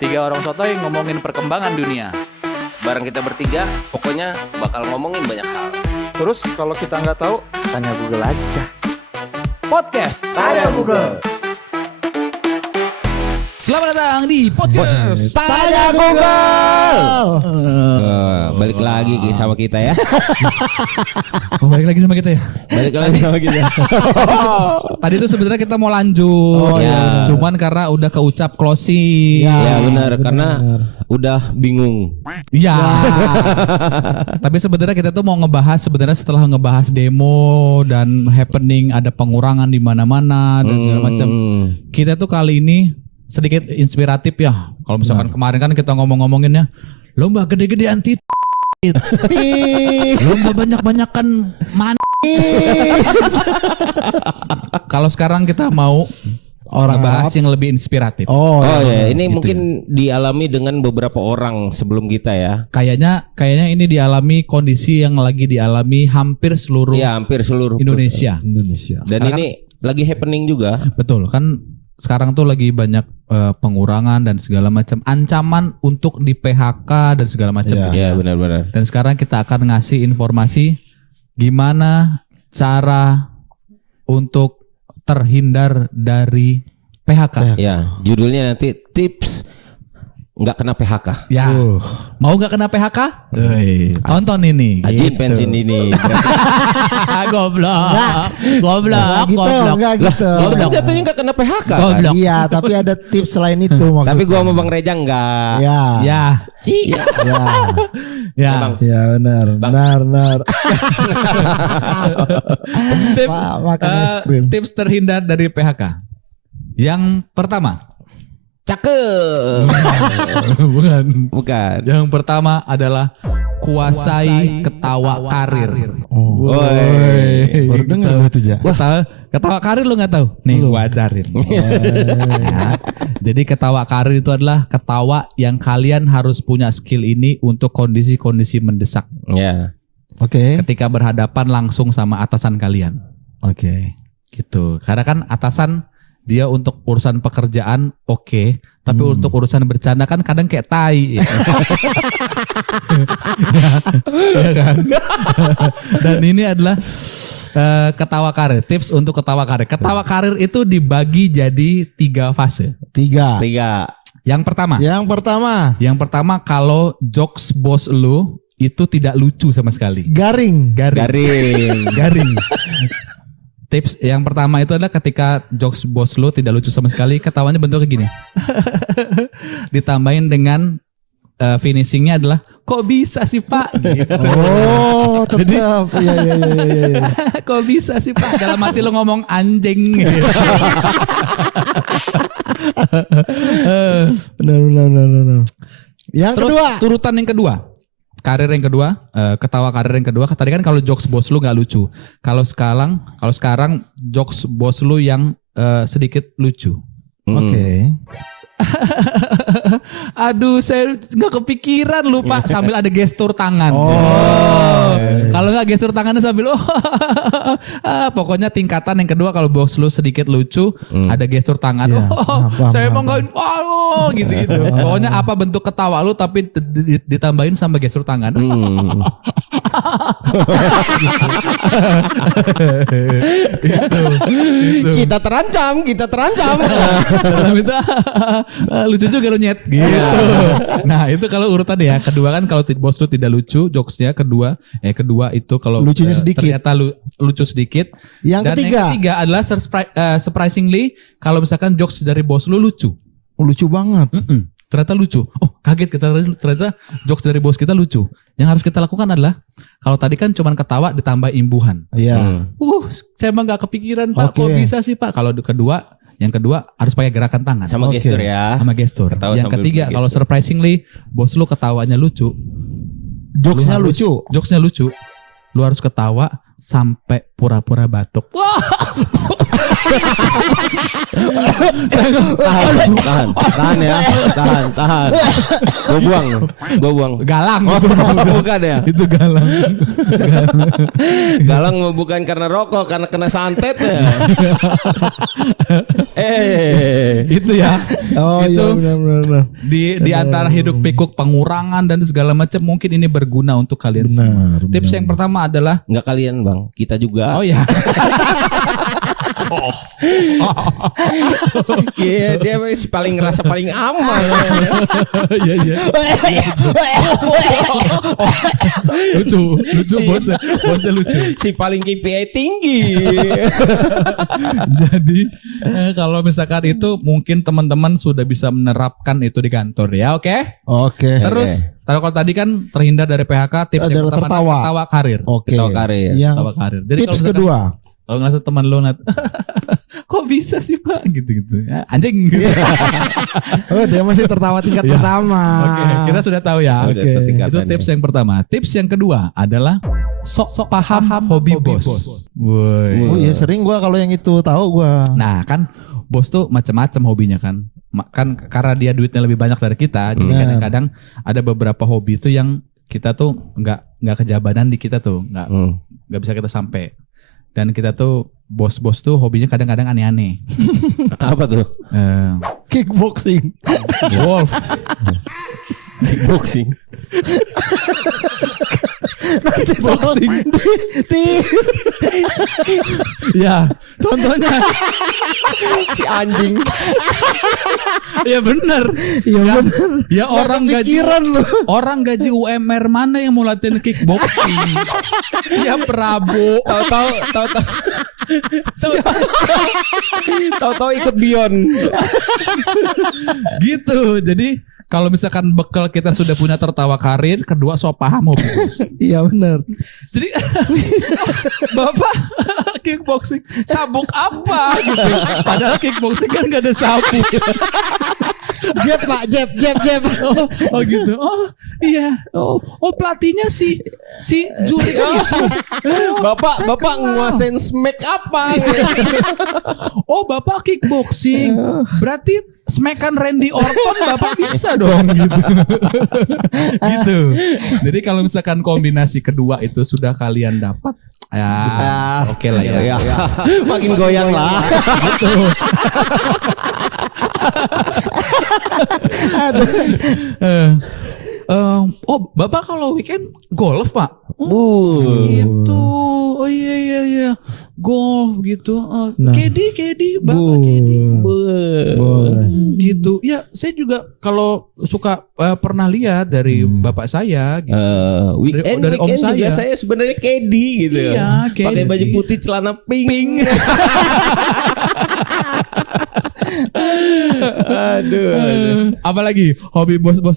Tiga orang sotoy ngomongin perkembangan dunia. Bareng kita bertiga, pokoknya bakal ngomongin banyak hal. Terus kalau kita nggak tahu, Tanya Google aja. podcast Tanya Google. Selamat datang di podcast Tanya Google. Balik lagi sama kita ya. balik lagi sama kita ya. Balik lagi sama kita. Tadi itu sebenarnya kita mau lanjut, iya. cuman karena udah keucap closing. Ya benar, karena udah bingung. Iya. Tapi sebenarnya kita tuh mau ngebahas setelah ngebahas demo dan happening ada pengurangan di mana-mana dan segala macam. Kita tuh kali ini sedikit inspiratif ya. Kalau misalkan kemarin kan kita ngomong-ngomonginnya lomba gede-gedean titik. Lomba banyak-banyakan Kalau sekarang kita mau bahas yang lebih inspiratif. Oh ya, ini gitu mungkin dialami dengan beberapa orang sebelum kita ya. Kayaknya ini dialami kondisi yang lagi dialami hampir seluruh Hampir seluruh Indonesia. Dan Karena ini lagi happening juga. Betul kan, sekarang tuh lagi banyak pengurangan dan segala macam, ancaman untuk di PHK dan segala macam. Iya, benar-benar. Dan sekarang kita akan ngasih informasi gimana cara untuk terhindar dari PHK. Ya, judulnya nanti tips nggak kena PHK. Ya. Mau nggak kena PHK? Tonton ini. Ajin pensiun ini. Goblok. Goblok. Enggak gitu. Itu kan Goblok. jatuhnya nggak kena PHK kan? Goblok. Iya, tapi ada tips selain itu maksudnya. Tapi gua sama Bang Reja enggak. Ya. Ya. Ya. Ya. Bang. Ya benar. Bang. Benar. Tips, Makan es krim. tips terhindar dari PHK. Yang pertama. Cakep. Bukan. Yang pertama adalah kuasai ketawa karir. Woi. Baru dengar gue tuh, Ja. Ketawa karir lu nggak tahu? Nih gua ajarin. Ya. Jadi ketawa karir itu adalah ketawa yang kalian harus punya skill ini untuk kondisi-kondisi mendesak. Ya. Oke. Ketika berhadapan langsung sama atasan kalian. Oke. Gitu. Karena kan atasan dia untuk urusan pekerjaan oke, tapi untuk urusan bercanda kan kadang kayak tai. Ya kan? Dan ini adalah ketawa karir. Tips untuk ketawa karir. Ketawa karir itu dibagi jadi 3 fase. 3. Yang pertama. Yang pertama kalau jokes bos lu itu tidak lucu sama sekali. Garing. Garing. Tips yang pertama itu adalah ketika jokes bos lu tidak lucu sama sekali, ketawanya bentuknya gini. Ditambahin dengan finishingnya adalah kok bisa sih Pak? Gitu. Oh, tetap. Iya. Kok bisa sih Pak? Dalam hati lu ngomong anjing. Gitu. Benar. Yang Terus kedua. turutan yang kedua. Karir yang kedua, ketawa karir yang kedua. Tadi kan kalau jokes bos lu nggak lucu. Kalau sekarang jokes bos lu yang sedikit lucu. Oke. Aduh, saya nggak kepikiran lu Pak. Sambil ada gestur tangan. Kalau nggak gestur tangannya sambil pokoknya tingkatan yang kedua kalau bos lu sedikit lucu, ada gestur tangan. Iya. Saya mau nggak, gitu. Pokoknya apa bentuk ketawa lu tapi ditambahin sama gestur tangan. Gitu. Kita terancam. Dalam itu lucu juga lu nyet gitu. Nah itu kalau urutan ya. Kedua kan kalau bos lu tidak lucu jokesnya. Kedua itu kalau Lucunya sedikit. ternyata lucu sedikit. Yang Dan ketiga. yang ketiga adalah surprisingly kalau misalkan jokes dari bos lu lucu. Lucu banget. Ternyata lucu. Oh kaget kita, ternyata jokes dari bos kita lucu. Yang harus kita lakukan adalah kalau tadi kan cuma ketawa ditambah imbuhan. Iya. Saya emang gak kepikiran Pak. Kok Oke. bisa sih Pak? Kalau yang kedua harus pakai gerakan tangan. Sama Oke. gestur ya. Sama gestur. Ketawa Yang sambil ketiga gestur. kalau surprisingly bos lu ketawanya lucu. Jokesnya lu harus- lucu. Jokesnya lucu. Lu harus ketawa sampai pura-pura batuk. Tahan ya. Tahan. Gua buang. Galang Oh, itu. bukan ya. Itu galang. Galang bukan karena rokok, karena kena santet ya. Itu ya. Oh Itu iya benar. di antara hidup pikuk pengurangan dan segala macam mungkin ini berguna untuk kalian semua. Benar. Tips yang pertama adalah Enggak kalian bang, kita juga. oh ya. Iya, dia paling ngerasa paling aman. Iya. Lucu bosnya lucu. Si paling KPI tinggi. Jadi kalau misalkan itu mungkin teman-teman sudah bisa menerapkan itu di kantor ya, oke? Oke. Terus kalau tadi kan terhindar dari PHK, tips yang Adalah pertama tertawa. adalah ketawa karir. Oke. Ketawa karir. Yang Ketawa karir. Jadi kalau tips misalkan kedua. kalau ngerasa teman lo kok bisa sih Pak gitu-gitu ya, anjing. Oh dia masih tertawa tingkat Iya. pertama. Oke, kita sudah tahu ya. Udah Oke. tertingkatan Itu ya. tips yang pertama. Tips yang kedua adalah sok paham hobi bos. Woi. Oh iya sering gua kalau yang itu tahu gua. Nah kan bos tuh macam-macam hobinya kan. Kan karena dia duitnya lebih banyak dari kita, jadi Benar. kadang-kadang ada beberapa hobi itu yang kita tuh nggak kejabanan di kita tuh, nggak bisa kita sampai. Dan kita tuh bos-bos tuh hobinya kadang-kadang aneh-aneh. Apa tuh? Kickboxing. Wolf. Kickboxing. Kickboxing. Ya, contohnya. Si anjing. Ya bener. Iya Ya, benar. ya orang gaji lu. UMR mana yang mau latihan kickboxing? Ya Prabu. Tahu-tahu ikut Beyond. Gitu. Jadi kalau misalkan bekal kita sudah punya tertawa karir, kedua so paham hobi bos. Iya benar. Jadi Bapak kickboxing sabuk apa gitu. Padahal kickboxing kan gak ada sabuk. Jeb Pak, jeb. Oh gitu. Oh iya. Oh pelatihnya si Juri itu. Bapak kenal. nguasain smack apa? Oh Bapak kickboxing. Berarti smack-an Randy Orton Bapak bisa dong gitu. Gitu. Jadi kalau misalkan kombinasi kedua itu sudah kalian dapat ya oke lah ya. Makin goyang lah. Oh Bapak kalau weekend golf Pak? Oh gitu. Oh iya. Golf gitu. Nah. Kedi Bapak kedi. Boleh. Gitu. Ya saya juga kalau suka pernah lihat dari bapak saya gitu. Weekend Dari om juga saya. saya sebenarnya kedi gitu. Iya, kedi. Pakai baju putih, celana pink. Aduh. Apalagi hobi bos-bos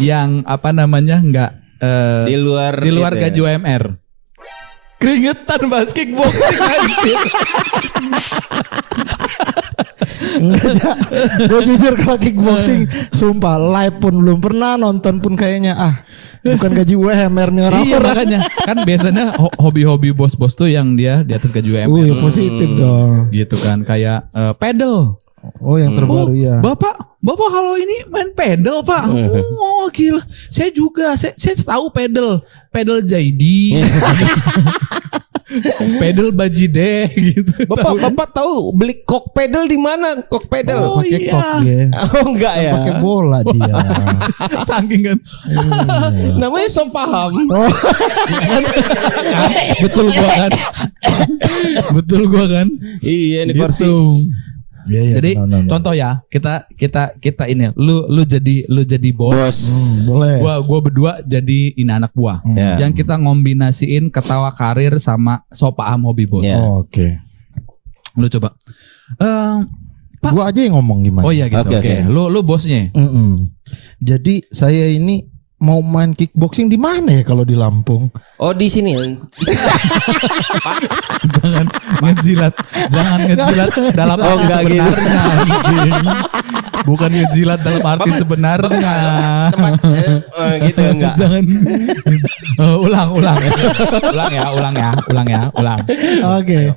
yang apa namanya nggak Di luar di luar gitu ya. gaji UMR. Keringetan bahas kickboxing anjir. Gue jujur kalau kickboxing sumpah live pun belum pernah, nonton pun kayaknya bukan gaji UMR nih orang. Iya makanya kan biasanya hobi-hobi bos-bos tuh yang dia di atas gaji UMR. Ya positif dong. Gitu kan kayak pedal. Oh yang terbaru ya. Bapak kalau ini main pedal Pak. Oh gila. Saya juga. Saya tahu pedal JD. Pedal Bajide gitu. Bapak tahu beli kok pedal di mana? Kok pedal? Oh, Pakai iya. kok ya. Oh enggak ya. Pakai bola dia. Saking kan. Namanya so paham. Betul gua kan. Iya ini kursi. Gitu. Iya, Jadi benar. contoh ya, kita ini lu jadi bos. Boleh. Gua berdua jadi ini anak buah. Ya. Yang kita ngombinasiin ketawa karir sama so paham hobi bos. Ya. Oke. Lu coba. Pak. Gua aja yang ngomong gimana. Oh iya gitu. Oke, Oke. oke. Lu bosnya. Jadi saya ini mau main kickboxing di mana ya kalau di Lampung? Oh di sini. Jangan ngejilat dalam Oh, arti enggak gitu. sebenarnya. anjing. Bukan ngejilat dalam arti sebenarnya. Tempat gitu enggak. Jangan. Ulang ya. Oke.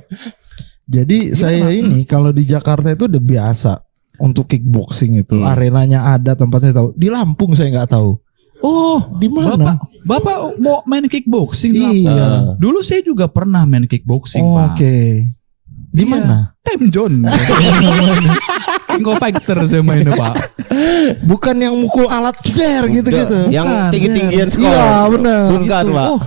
Jadi saya ini kalau di Jakarta itu udah biasa untuk kickboxing itu. Arenanya ada, tempatnya tahu. Di Lampung saya nggak tahu. Oh, Di mana? Bapak mau main kickboxing? Iya. Dulu saya juga pernah main kickboxing, Pak. Oke. Di Iya. mana? Time John. King of Fighter saya main, Pak. Bukan yang mukul alat jeder gitu-gitu. Yang Bukan. tinggi-tinggian skor. Iya, benar. Bukan, Pak. Oh,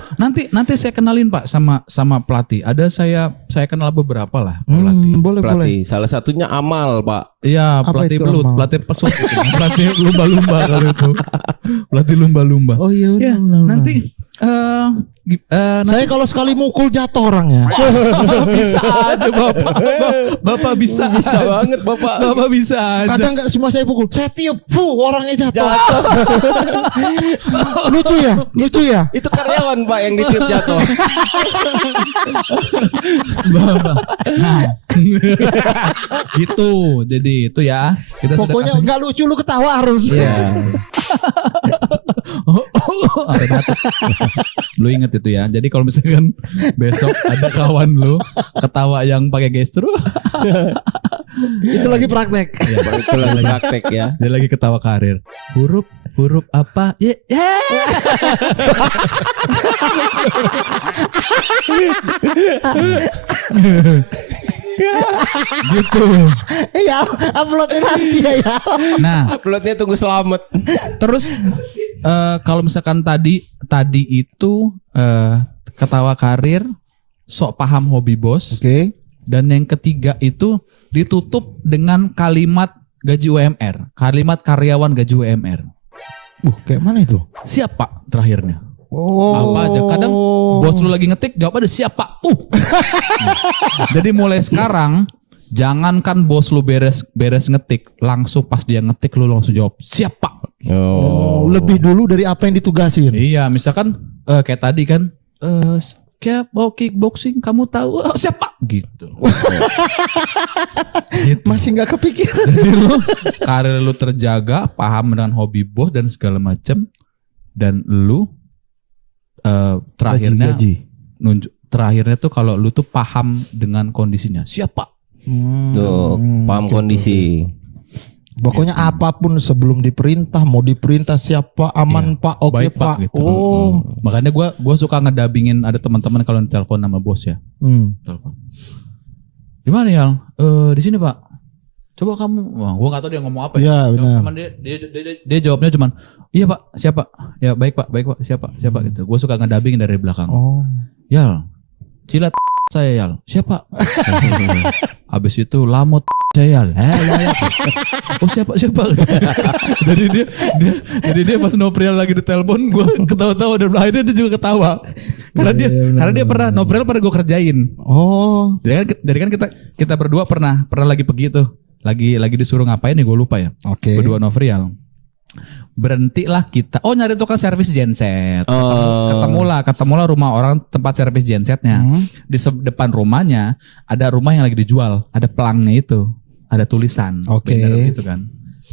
nanti saya kenalin, Pak, sama pelatih. Ada saya kenal beberapa lah pelatih. Boleh. Pelatih. Salah satunya Amal, Pak. Iya, Apa pelatih itu, belut, Amal? pelatih pesut, gitu. Pelatih lumba-lumba kalau itu. Pelatih lumba-lumba. Oh iya, Ya, benar. nanti Saya kalau sekali mukul jatuh orangnya. bisa aja Bapak. Bapak bisa banget, Bapak. Bapak bisa aja. Kadang nggak semua saya pukul, saya tiup, orangnya jatuh. Lucu ya. Itu karyawan, Pak, yang ditiup jatuh. Bapak. Nah, gitu. Jadi itu ya. Kita Pokoknya sudah nggak lucu lu ketawa harus. Iya. Ada batuk. Lu inget itu ya. Jadi kalau misalkan besok ada kawan lu ketawa yang pakai gesture, Itu lagi praktek. ya, Itu lagi praktek ya. dia lagi ketawa karir. Huruf apa? Gitu. Iya, uploadin nanti ya. Nah, Uploadnya tunggu selamat. terus kalau misalkan tadi itu ketawa karir, sok paham hobi bos, Oke. dan yang ketiga itu ditutup dengan kalimat gaji UMR, kalimat karyawan gaji UMR. Kayak mana itu? Siapa terakhirnya? Oh. Apa aja? Kadang bos lu lagi ngetik jawab ada siapa? Jadi mulai sekarang jangankan bos lu beres ngetik, langsung pas dia ngetik lu langsung jawab siapa? Lebih dulu dari apa yang ditugasin. Iya, misalkan kayak tadi kan kayak mau kickboxing kamu tahu siapa gitu. Masih nggak kepikiran. Jadi lu karir lu terjaga, paham dengan hobi bos dan segala macam, dan lu terakhirnya Gaji. terakhirnya tuh kalau lu tuh paham dengan kondisinya siapa. Tuh, paham kondisi. Pokoknya apapun sebelum diperintah, mau diperintah siapa, aman Iya. Pak, oke Baik, Pak, Pak. gitu. Oh. Makanya gua suka ngedabingin ada teman-teman kalau ditelepon sama bos ya. Telepon. Di mana ya? Di sini Pak. Coba kamu. Wah, gua nggak tahu dia ngomong apa ya. Iya, benar. Cuman dia jawabnya cuman iya Pak. Siapa? Ya baik Pak. Siapa gitu. Gua suka ngedabingin dari belakang. Oh. Yal. Cilat saya Yal. Siapa? Habis itu lamot saya Yal. Oh siapa? Jadi dia pas Noprial lagi di telepon, gue ketawa-tawa dan akhirnya dia juga ketawa. Karena dia pernah Noprial pernah gue kerjain. Oh. Jadi kan kita berdua pernah lagi pergi tuh. Lagi disuruh ngapain nih gue lupa ya. Oke. Berdua Noprial. Berhentilah kita. Oh nyari tukang servis genset. Ketemulah rumah orang tempat servis gensetnya. Di depan rumahnya ada rumah yang lagi dijual. Ada pelangnya itu. Ada tulisan. Oke. Banner gitu kan.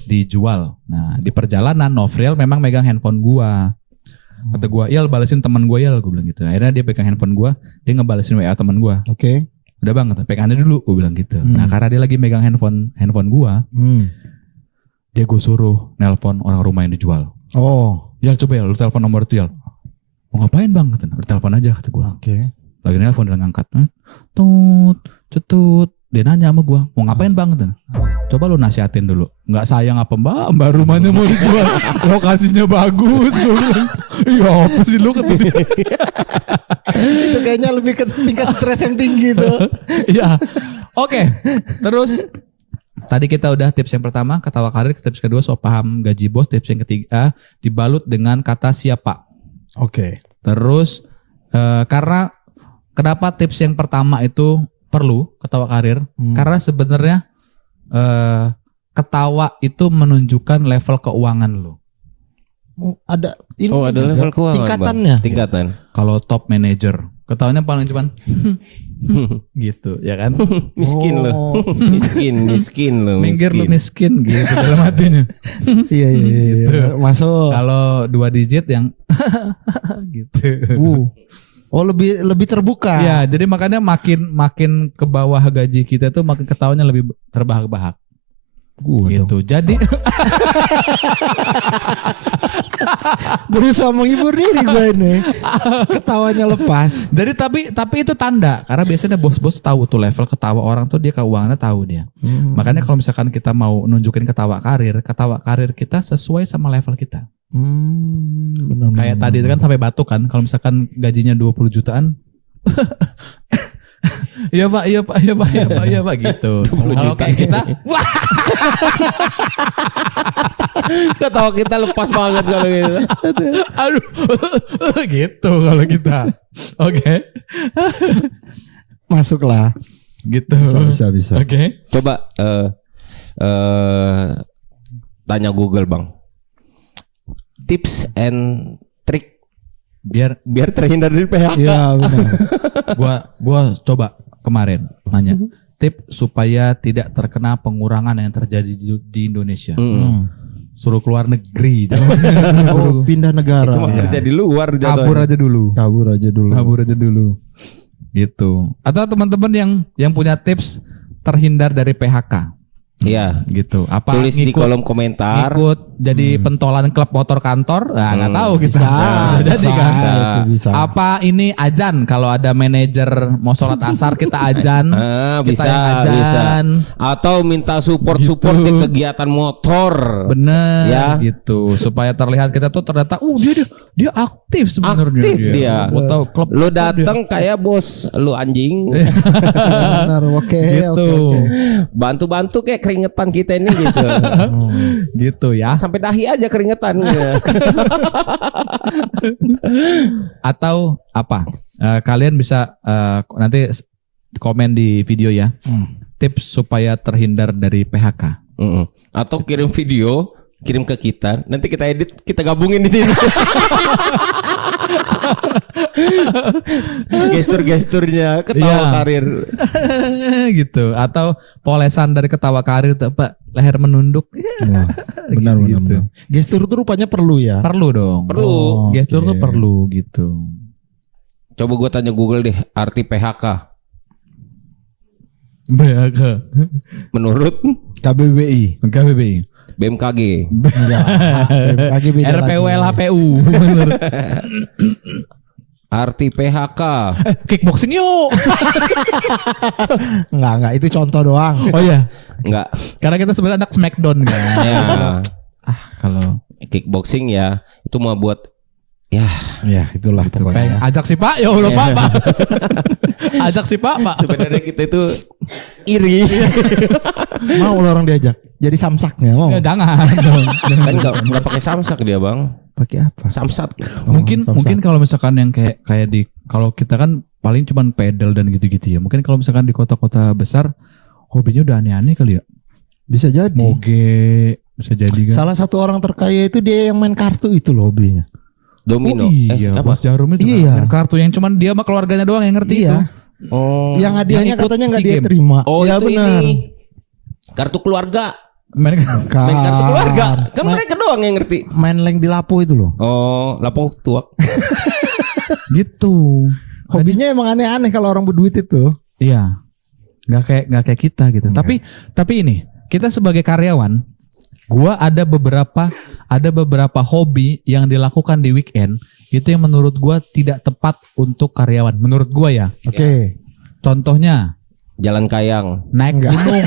Dijual. Nah di perjalanan Novriel memang megang handphone gua. Kata gua, Yal balesin teman gua Yal. Gue bilang gitu. Akhirnya dia pegang handphone gua. Dia ngebalesin WA teman gua. Oke. Udah bang, pegang aja dulu. Gue bilang gitu. Nah karena dia lagi megang handphone gua. Dia gue suruh nelpon orang rumah yang dijual. Oh. Yal coba ya lu telepon nomor itu Yal. Mau ngapain bang? Kata, udah telepon aja kata gue. Oke. Lagi nelpon dia ngangkat. Tut, cetut. Dia nanya sama gue, mau ngapain bang? Kata, coba lu nasihatin dulu. Nggak sayang apa mbak rumahnya mau dijual. Lokasinya bagus. Gue bilang, iya apa sih lu kata dia. Itu kayaknya lebih ke tingkat stres yang tinggi tuh. Iya. Oke. Terus tadi kita udah tips yang pertama ketawa karir, tips kedua soal paham gaji bos, tips yang ketiga dibalut dengan kata siapa. Oke. Terus karena kenapa tips yang pertama itu perlu ketawa karir? Karena sebenarnya ketawa itu menunjukkan level keuangan lo. Ada ini. Oh, ada level keuangan, tingkatannya. Bang. Tingkatan. Kalau top manager, ketawanya paling cuman gitu, ya kan? Miskin lo. Miskin lo. Minggir lu miskin gitu dalam hatinya. Iya. Masuk. Kalau 2 digit yang gitu. Oh lebih terbuka. Ya, jadi makanya makin ke bawah gaji kita tuh makin ketawanya lebih terbahak-bahak. Gua Gitu. Jadi berusaha menghibur diri gue ini. Ketawanya lepas. jadi tapi itu tanda karena biasanya bos-bos tahu tuh level ketawa orang tuh dia keuangannya tahu dia. Makanya kalau misalkan kita mau nunjukin ketawa karir kita sesuai sama level kita. Benar. Kayak tadi kan sampai batuk kan kalau misalkan gajinya 20 jutaan. Iya pak gitu. Kalau kayak kita, wah Ketawa kita lepas banget kalau gitu. aduh, gitu kalau kita. Oke, Masuklah. gitu. Bisa. Oke. Coba tanya Google bang. Tips and trick Biar biar terhindar dari PHK. Iya benar. gua coba kemarin nanya tip supaya tidak terkena pengurangan yang terjadi di Indonesia. Suruh keluar negeri. Oh, pindah negara. Itu mah Ya. kerja di luar Kabur jatuhnya. aja dulu. Kabur aja dulu. Gitu. Atau teman-teman yang punya tips terhindar dari PHK. Iya. Gitu. Apa Tulis di kolom komentar. ngikut jadi pentolan klub motor kantor? Nah, nggak tahu kita. Bisa jadi kan. Itu bisa. Apa ini ajan kalau ada manajer mau sholat asar kita ajan. Bisa, kita yang ajan. bisa. Atau minta support Gitu. di kegiatan motor. Bener Ya. gitu supaya terlihat kita tuh ternyata dia aktif sebenarnya. Aktif dia. Gua tahu klub Lu datang kayak bos, lu anjing. Benar. Oke. gitu. Bantu-bantu kayak keringetan kita ini gitu. Gitu ya. Sampai dahi aja keringetan. Atau apa? Kalian bisa nanti komen di video ya. Tips supaya terhindar dari PHK. Atau kirim video, kirim ke kita, nanti kita edit, kita gabungin di sini. Gestur-gesturnya ketawa Iya. karir. Gitu. Atau polesan dari ketawa karir tuh apa? Leher menunduk. Wah, benar. Gitu. Gestur itu rupanya perlu ya. Perlu dong. Perlu. Oh, Gestur oke. tuh perlu gitu. Coba gue tanya Google deh, arti PHK. PHK. Menurut KBBI. KBBI. BMKG. Enggak. BMKG beda RPU lagi. LHPU. Arti PHK. Kickboxing yuk. Enggak, itu contoh doang. Oh iya. Enggak. Karena kita sebenarnya anak Smackdown kan. Ya, Kalau kickboxing ya, itu mah buat ya Ya, itulah pokoknya. ajak si Pak, ya Allah Pak. Ajak si Pak. sebenarnya kita itu iri. Mau lo orang diajak. Jadi samsaknya mau. Ya, jangan dong. Kan enggak pakai samsak dia, Bang. Pakai apa? Samsat. Mungkin kalau misalkan yang kayak di kalau kita kan paling cuman pedal dan gitu-gitu ya. Mungkin kalau misalkan di kota-kota besar hobinya udah aneh-aneh kali ya. Bisa jadi. Moge bisa jadi kan. Salah satu orang terkaya itu dia yang main kartu itu loh hobinya. Domino. Oh iya, Apa? Bos Jarum itu Iya. main kartu yang cuman dia sama keluarganya doang yang ngerti itu. Iya. Oh. Yang hadiahnya yang ikut katanya nggak SEA dia Games. terima. Oh, ya itu benar. ini. Kartu keluarga. Main Main kartu keluarga. Kan mereka doang yang ngerti. Main leng di Lapo itu loh. Oh, lapo tuak. gitu. Hobinya emang aneh-aneh kalau orang berduit itu. Iya. Nggak kayak kita gitu. Tapi ini, kita sebagai karyawan, gua ada beberapa hobi yang dilakukan di weekend itu yang menurut gua tidak tepat untuk karyawan. Menurut gua ya. Oke. Contohnya Jalan Kayang. naik Enggak. gunung.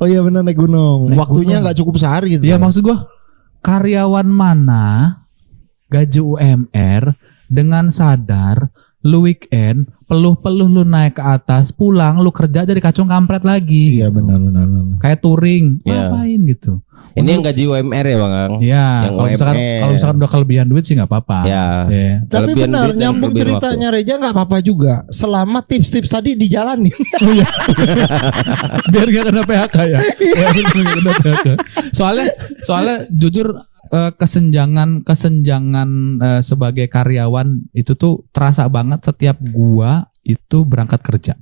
Oh iya benar naik gunung. Naik Waktunya gunung. nggak cukup sehari gitu. Iya maksud gua karyawan mana gaji UMR dengan sadar lu weekend peluh-peluh lu naik ke atas pulang lu kerja jadi kacung kampret lagi. Iya gitu. benar. Kayak touring Iya. ngapain gitu. Ini yang gaji UMR ya, Bang? Iya, Yang kalau misalkan udah kelebihan duit sih nggak apa-apa. Ya. Iya. Tapi Kelebihan benar duit dan nyambung kelebihan ceritanya Reja nggak apa-apa juga. Selama tips-tips tadi dijalani. Biar gak kena PHK ya. Biar gak kena PHK. Soalnya jujur kesenjangan sebagai karyawan itu tuh terasa banget setiap gua itu berangkat kerja.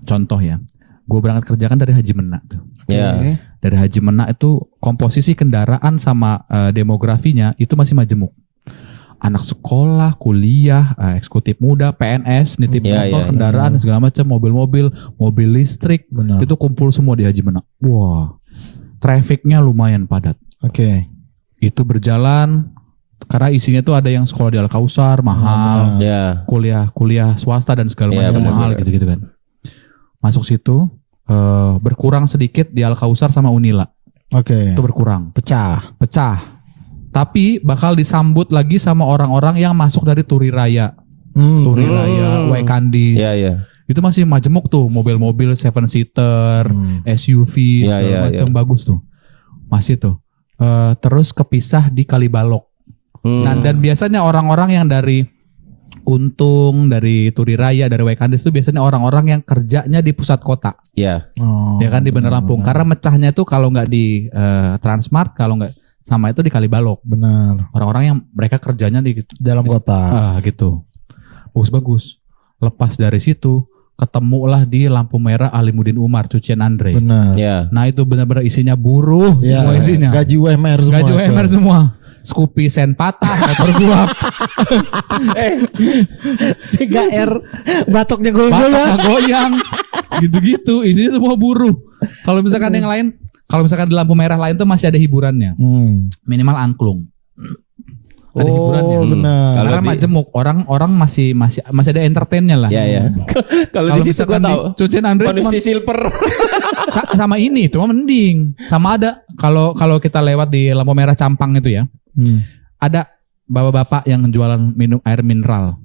Contoh ya, gua berangkat kerja kan dari Haji Mena tuh. Ya. Oke. Dari Haji Mena itu komposisi kendaraan sama demografinya itu masih majemuk. anak sekolah, kuliah, eksekutif muda, PNS, nitip Iya, motor, iya, kendaraan segala macam, mobil-mobil, mobil listrik, Benar. itu kumpul semua di Haji Menak. Wah, trafficnya lumayan padat. Oke. Itu berjalan karena isinya tuh ada yang sekolah di Al-Kausar mahal, Ya. kuliah swasta dan segala Iya, macam mahal benar-benar. gitu-gitu kan. Masuk situ berkurang sedikit di Al-Kausar sama Unila. Oke. Itu berkurang, Pecah. pecah. Tapi bakal disambut lagi sama orang-orang yang masuk dari Turi Raya. Turi Raya, Waikandis. Iya, iya. Itu masih majemuk tuh, mobil-mobil 7-seater, SUV, Iya, segala iya, macam bagus tuh. Masih tuh. Terus kepisah di Kalibalok. Nah, dan biasanya orang-orang yang dari Untung, dari Turi Raya, dari Waikandis itu biasanya orang-orang yang kerjanya di pusat kota. Iya. Oh, Ya kan di Bandar Lampung. Karena mecahnya tuh kalau nggak di Transmart, kalau nggak sama itu di Kalibalok. Benar. Orang-orang yang mereka kerjanya di Dalam kota. gitu. Bagus-bagus. Lepas dari situ ketemulah di lampu merah Alimuddin Umar, Cucian Andre. Benar. Iya. Nah itu benar-benar isinya buruh Ya, semua isinya. gaji UMR semua. Gaji itu. UMR semua. Scoopy sen patah, motor gua 3R batoknya gue batok goyang. Gitu-gitu, isinya semua buruh. Kalau misalkan yang lain, kalau misalkan di lampu merah lain tuh masih ada hiburannya. Minimal angklung. Ada hiburannya. Benar. Kalau Karena di- majemuk, orang masih ada entertainnya lah. Iya, iya. Kalau di situ gua misalkan tahu. di Cucian Andre cuma Kondisi silver. sama ini cuma mending. Sama ada kalau kita lewat di lampu merah Campang itu ya. Ada bapak-bapak yang jualan minum air mineral.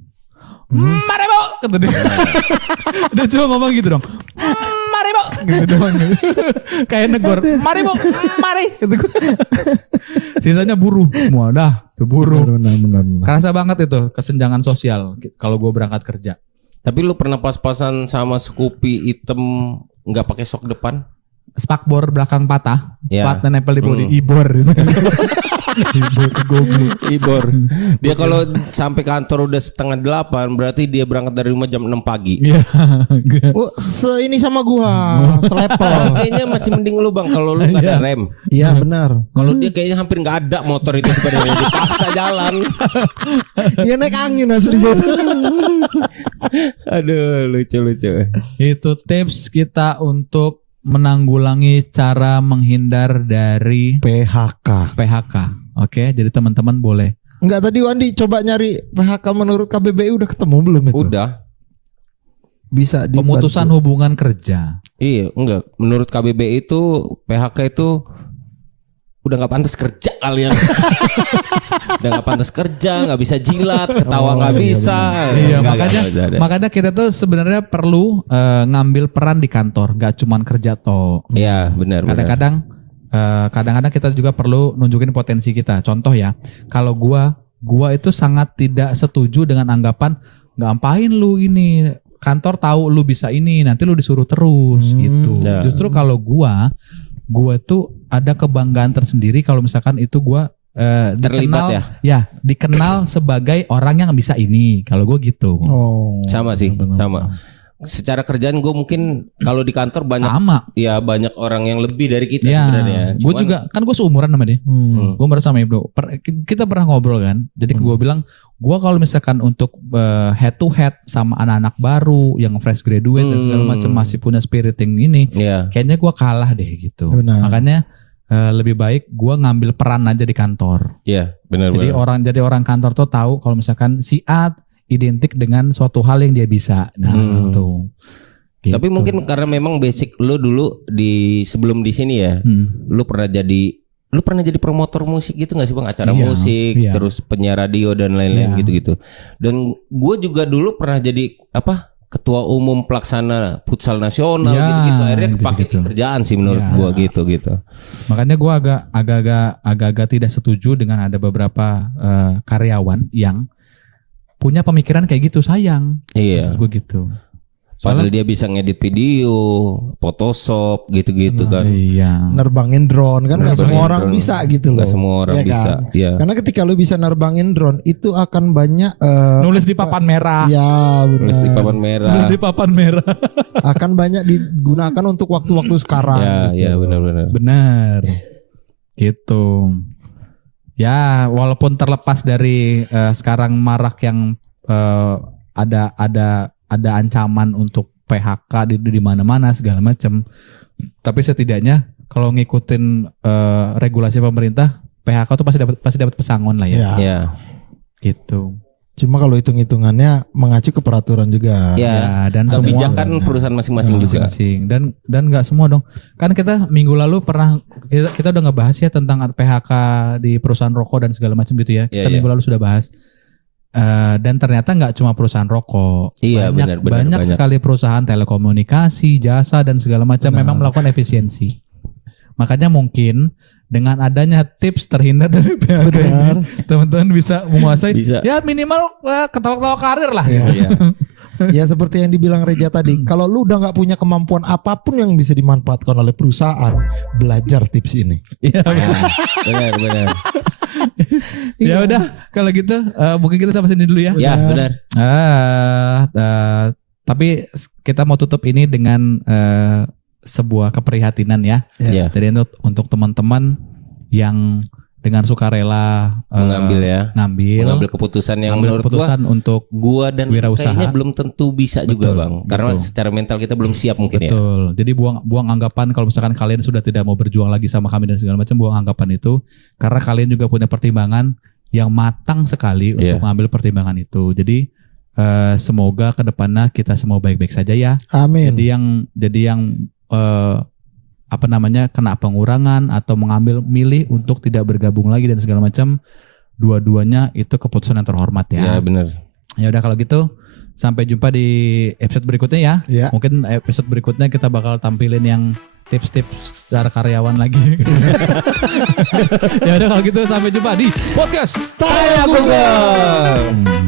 Mari bu, kata dia. Dia cuma ngomong gitu dong. Mari bu, gitu doang. Kayak negor. Mari bu, mari. Gitu. Sisanya buruh semua, dah tuh buruh. Benar. Kerasa banget itu kesenjangan sosial kalau gue berangkat kerja. Tapi lu pernah pas-pasan sama Scoopy hitam nggak pakai sok depan? Spakbor belakang patah, Ya. plat dan nempel di bodi, ibor gitu. Ibor. Dia kalau sampai kantor udah 7:30 berarti dia berangkat dari rumah jam 6 pagi. Iya. Oh, ini sama gua, selepel. Kayaknya masih mending lu bang kalau lu nggak ada rem. Iya benar. Kalau dia kayaknya hampir nggak ada motor itu sebenarnya dipaksa jalan. Dia naik angin asli. Aduh lucu. Itu tips kita untuk menanggulangi cara menghindar dari PHK. PHK. Oke, jadi teman-teman boleh. Enggak, tadi Wandi coba nyari PHK menurut KBBI udah ketemu belum itu? Udah. Bisa dibantu. Pemutusan hubungan kerja. Iya enggak. Menurut KBBI itu PHK itu udah nggak pantas kerja kalian. Udah nggak pantas kerja, nggak bisa jilat, ketawa nggak bisa. Iya, Nggak, makanya kita tuh sebenarnya perlu ngambil peran di kantor, gak cuman kerja toh. Iya benar. Kadang-kadang kita juga perlu nunjukin potensi kita. Contoh ya, kalau gua itu sangat tidak setuju dengan anggapan ngapain lu ini, kantor tahu lu bisa ini, nanti lu disuruh terus gitu. Ya. Justru kalau gua tuh ada kebanggaan tersendiri kalau misalkan itu gua Terlibat dikenal dikenal sebagai orang yang bisa ini. Kalau gua gitu. Oh. Sama sih, benar. sama. Secara kerjaan gue mungkin kalau di kantor banyak Sama. ya banyak orang yang lebih dari kita Ya, sebenarnya. gue Cuman- juga kan gue seumuran sama dia. Gue merasa sama Ibnu. Kita pernah ngobrol kan. Jadi gue bilang, gue kalau misalkan untuk head to head sama anak-anak baru yang fresh graduate dan segala macam masih punya spirit yang ini, Iya. kayaknya gue kalah deh gitu. Benar. Makanya lebih baik gue ngambil peran aja di kantor. Iya, benar. Jadi orang kantor tuh tahu kalau misalkan si A identik dengan suatu hal yang dia bisa. Nah, tuh. Gitu. Tapi mungkin karena memang basic lu dulu di sebelum di sini ya, lu pernah jadi promotor musik gitu nggak sih bang, acara Iya, musik, iya. terus penyiar radio dan lain-lain Iya. gitu-gitu. Dan gue juga dulu pernah jadi ketua umum pelaksana futsal nasional Ya, gitu-gitu. Akhirnya kepake gitu-gitu. kerjaan sih menurut Ya. gue gitu. Makanya gue agak-agak tidak setuju dengan ada beberapa karyawan yang punya pemikiran kayak gitu, sayang. Iya. Gue gitu. Padahal dia bisa ngedit video, Photoshop gitu-gitu kan. Iya. Nerbangin drone kan nggak Nerbangin semua orang drone. bisa gitu loh. Nggak semua orang Iya bisa. kan? Iya. Karena ketika lu bisa nerbangin drone itu akan banyak Nulis di papan merah. ya benar. Nulis di papan merah. Nulis di papan merah. Akan banyak digunakan untuk waktu-waktu sekarang. Ya, gitu. ya benar-benar. Benar. Gitu. Ya, walaupun terlepas dari sekarang marak yang ada ancaman untuk PHK di mana-mana segala macam. Tapi setidaknya kalau ngikutin regulasi pemerintah, PHK tuh pasti dapat pesangon lah ya. Ya. Gitu. Cuma kalau hitung-hitungannya mengacu ke peraturan juga. Ya. Dan semua Kebijakan perusahaan masing-masing juga. masing-masing. Dan nggak semua dong. Kan kita minggu lalu pernah kita udah ngebahas ya tentang PHK di perusahaan rokok dan segala macam gitu ya. Kita minggu lalu sudah bahas. Dan ternyata nggak cuma perusahaan rokok. Iya, banyak sekali perusahaan telekomunikasi, jasa dan segala macam memang melakukan efisiensi. Makanya mungkin dengan adanya tips terhindar dari PHK ini, teman-teman bisa menguasai. Ya minimal ketawa-ketawa karir lah. Iya. Ya seperti yang dibilang Reja tadi, kalau lu udah nggak punya kemampuan apapun yang bisa dimanfaatkan oleh perusahaan, belajar tips ini. Iya. Benar. Ya udah kalau gitu mungkin kita sampai sini dulu ya. Ya, benar. Tapi kita mau tutup ini dengan sebuah keprihatinan ya. Iya. Jadi untuk teman-teman yang dengan sukarela ngambil keputusan yang ngambil menurut keputusan untuk gua dan wirausaha. kayaknya belum tentu bisa juga Bang. Karena secara mental kita belum siap mungkin ya. Betul. Jadi buang anggapan kalau misalkan kalian sudah tidak mau berjuang lagi sama kami dan segala macam, buang anggapan itu karena kalian juga punya pertimbangan yang matang sekali untuk mengambil pertimbangan itu. Jadi semoga kedepannya kita semua baik-baik saja ya. Amin. Jadi yang kena pengurangan atau milih untuk tidak bergabung lagi dan segala macam, dua-duanya itu keputusan yang terhormat ya. Ya benar. Ya udah kalau gitu sampai jumpa di episode berikutnya ya. Mungkin episode berikutnya kita bakal tampilin yang tips-tips secara karyawan lagi. Ya udah kalau gitu sampai jumpa di podcast Tanya Google.